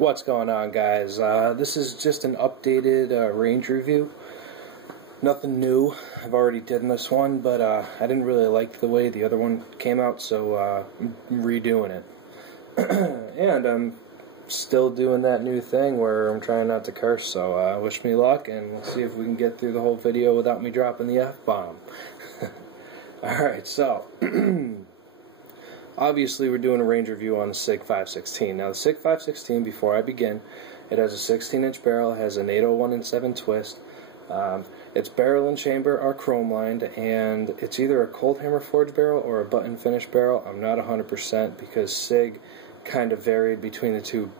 What's going on, guys? This is just an updated range review. Nothing new. I've already done this one, but I didn't really like the way the other one came out, so I'm redoing it. And I'm still doing that new thing where I'm trying not to curse, so wish me luck, and we'll see if we can get through the whole video without me dropping the F-bomb. Alright, so obviously we're doing a range review on the Sig516. Now the Sig516, before I begin, it has a 16-inch barrel, has an 801 and 7 twist. Its barrel and chamber are chrome lined, and it's either a cold hammer forged barrel or a button finish barrel. I'm not 100% because Sig kind of varied between the two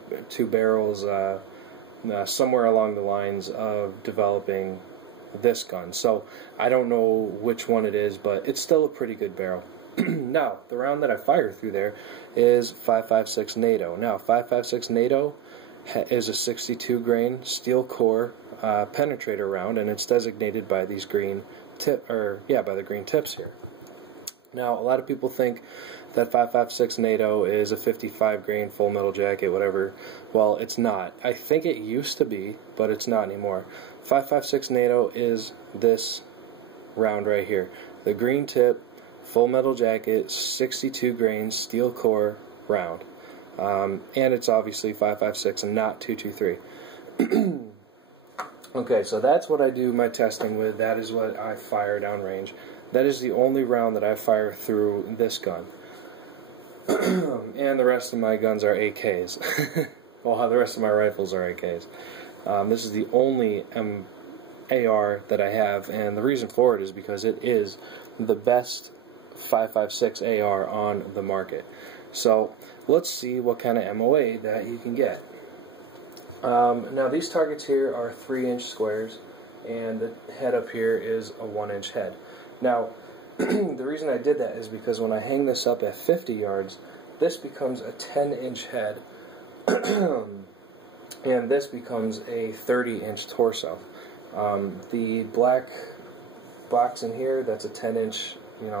barrels somewhere along the lines of developing this gun. So I don't know which one it is, but it's still a pretty good barrel. Now, the round that I fire through there is 5.56 NATO. Now, 5.56 NATO is a 62 grain steel core penetrator round, and it's designated by these green by the green tips here. Now, a lot of people think that 5.56 NATO is a 55 grain full metal jacket, whatever. Well, it's not. I think it used to be, but it's not anymore. 5.56 NATO is this round right here. The green tip, full metal jacket, 62 grain steel core round. And it's obviously 5.56 and not 223. Okay, so that's what I do my testing with. That is what I fire downrange. That is the only round that I fire through this gun. And the rest of my guns are AKs. Well, the rest of my rifles are AKs. This is the only AR that I have, and the reason for it is because it is the best 5.56 AR on the market. So let's see what kind of MOA that you can get. Now these targets here are 3-inch squares, and the head up here is a 1-inch head. Now the reason I did that is because when I hang this up at 50 yards, this becomes a 10-inch head, and this becomes a 30-inch torso. The black box in here, that's a 10-inch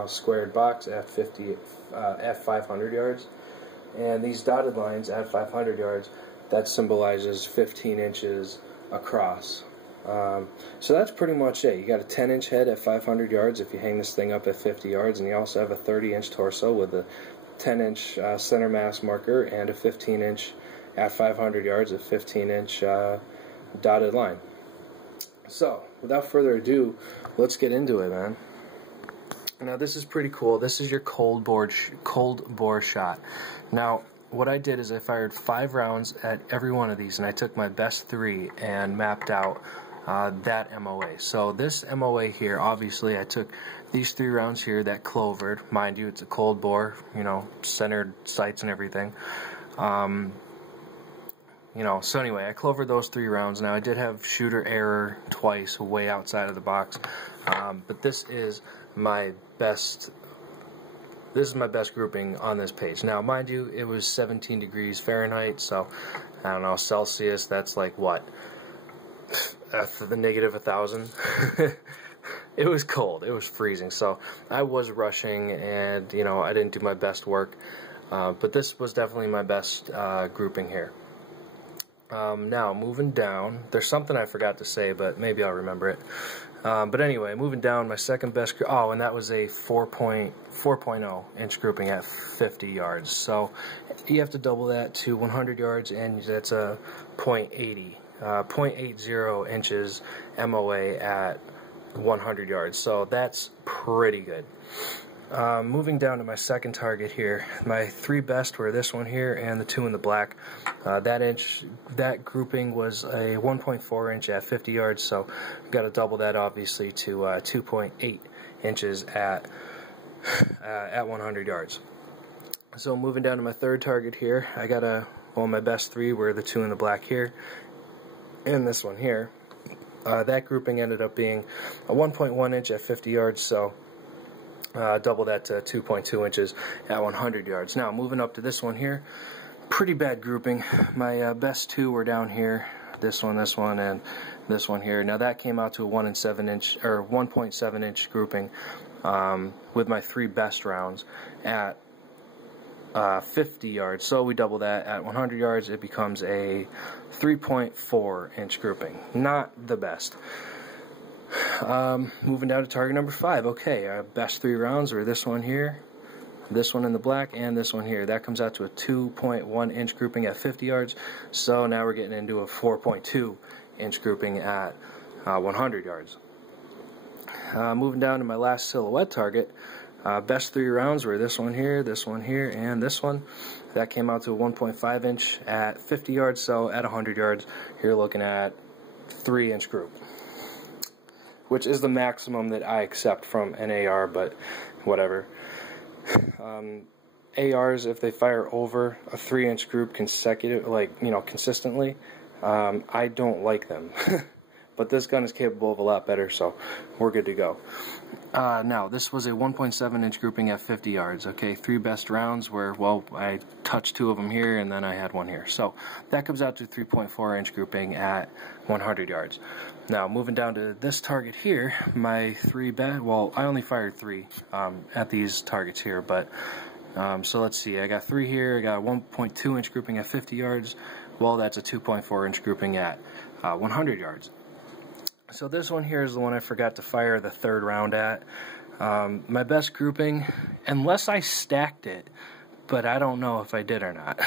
squared box at 500 yards, and these dotted lines at 500 yards, that symbolizes 15 inches across. So that's pretty much it. You got a 10-inch head at 500 yards if you hang this thing up at 50 yards, and you also have a 30-inch torso with a 10-inch center mass marker and a 15-inch at 500 yards, a 15-inch dotted line. So without further ado, let's get into it, man. Now this is pretty cool. This is your cold bore shot. Now what I did is I fired 5 rounds at every one of these, and I took my best 3 and mapped out that MOA. So this MOA here, obviously I took these 3 rounds here that clovered. Mind you, it's a cold bore, centered sights and everything. So anyway, I clovered those 3 rounds. Now I did have shooter error twice way outside of the box, but this is my best grouping on this page. Now mind you, it was 17 degrees Fahrenheit, so I don't know, Celsius, that's like what, after the negative 1,000. It was cold, it was freezing, so I was rushing, and I didn't do my best work, but this was definitely my best grouping here. Now moving down, there's something I forgot to say, but maybe I'll remember it. But anyway, moving down, my second best and that was a 4.0 inch grouping at 50 yards. So you have to double that to 100 yards, and that's a 0.80 inches MOA at 100 yards. So that's pretty good. Moving down to my second target here, my 3 best were this one here and the 2 in the black. That grouping was a 1.4 inch at 50 yards, so got to double that obviously to 2.8 inches at 100 yards. So moving down to my third target here, I got my best 3 were the 2 in the black here and this one here. That grouping ended up being a 1.1 inch at 50 yards, so double that to 2.2 inches at 100 yards. Now moving up to this one here, pretty bad grouping. My best 2 were down here, this one, and this one here. Now that came out to a 1.7 inch grouping with my 3 best rounds at 50 yards. So we double that. At 100 yards, it becomes a 3.4 inch grouping. Not the best. Moving down to target number 5. Okay, our best 3 rounds were this one here, this one in the black, and this one here. That comes out to a 2.1 inch grouping at 50 yards. So now we're getting into a 4.2 inch grouping at 100 yards. Moving down to my last silhouette target. Best 3 rounds were this one here, and this one. That came out to a 1.5 inch at 50 yards. So at 100 yards, you're looking at 3 inch group, which is the maximum that I accept from an AR, but whatever. ARs, if they fire over a 3 inch group consistently, I don't like them. But this gun is capable of a lot better, so we're good to go. Now, this was a 1.7 inch grouping at 50 yards. Okay, 3 best rounds were, well, I touched 2 of them here, and then I had 1 here. So that comes out to 3.4 inch grouping at 100 yards. Now, moving down to this target here, my 3 well, I only fired 3 at these targets here, but so let's see, I got 3 here, I got a 1.2 inch grouping at 50 yards. Well, that's a 2.4 inch grouping at 100 yards. So this one here is the one I forgot to fire the 3rd round at. My best grouping, unless I stacked it, but I don't know if I did or not.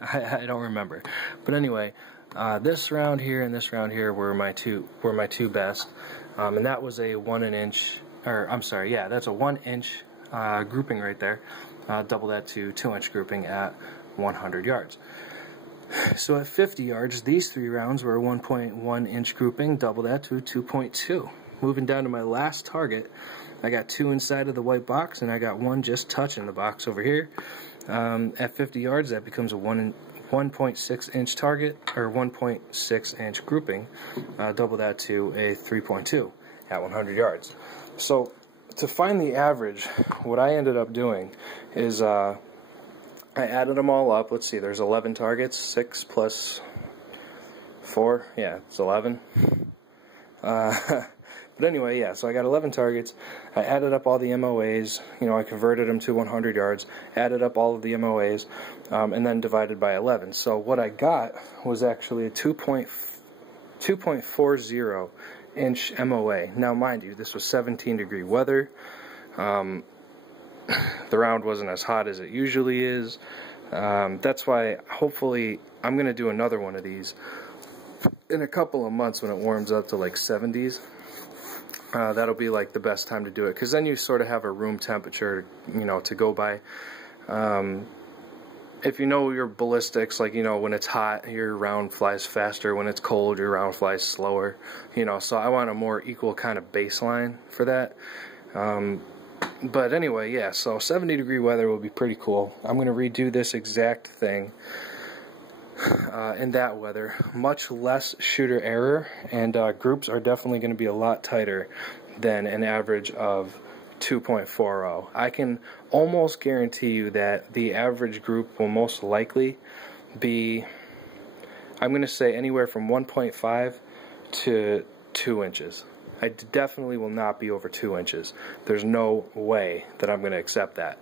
I don't remember. But anyway, this round here and this round here were my two best, and that was a 1 inch, or I'm sorry, yeah, that's a 1 inch grouping right there. Double that to 2 inch grouping at 100 yards. So at 50 yards, these 3 rounds were a 1.1 inch grouping, double that to 2.2. Moving down to my last target, I got 2 inside of the white box, and I got 1 just touching the box over here. At 50 yards, that becomes a 1.6 inch target, or 1.6 inch grouping, double that to a 3.2 at 100 yards. So to find the average, what I ended up doing is I added them all up. Let's see, there's 11 targets, 6 plus 4, yeah, it's 11. But anyway, yeah, so I got 11 targets. I added up all the MOAs, I converted them to 100 yards, added up all of the MOAs, and then divided by 11. So what I got was actually a 2.40 inch MOA. Now, mind you, this was 17-degree weather. The round wasn't as hot as it usually is. That's why, hopefully, I'm going to do another one of these in a couple of months when it warms up to like 70s. That'll be like the best time to do it, because then you sort of have a room temperature, to go by. If you know your ballistics, like, when it's hot, your round flies faster. When it's cold, your round flies slower. So I want a more equal kind of baseline for that. But anyway, yeah, so 70-degree weather will be pretty cool. I'm going to redo this exact thing in that weather. Much less shooter error, and groups are definitely going to be a lot tighter than an average of 2.40. I can almost guarantee you that the average group will most likely be, I'm going to say, anywhere from 1.5 to 2 inches. I definitely will not be over 2 inches. There's no way that I'm going to accept that.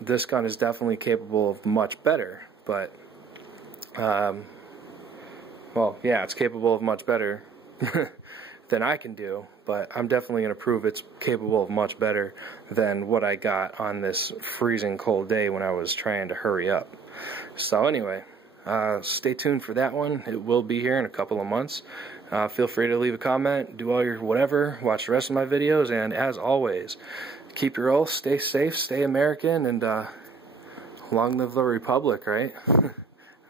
This gun is definitely capable of much better, but, well, yeah, it's capable of much better than I can do, but I'm definitely going to prove it's capable of much better than what I got on this freezing cold day when I was trying to hurry up. So anyway, stay tuned for that one. It will be here in a couple of months. Feel free to leave a comment, do all your whatever, watch the rest of my videos, and as always, keep your oath, stay safe, stay American, and long live the Republic, right?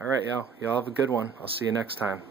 Alright, y'all have a good one. I'll see you next time.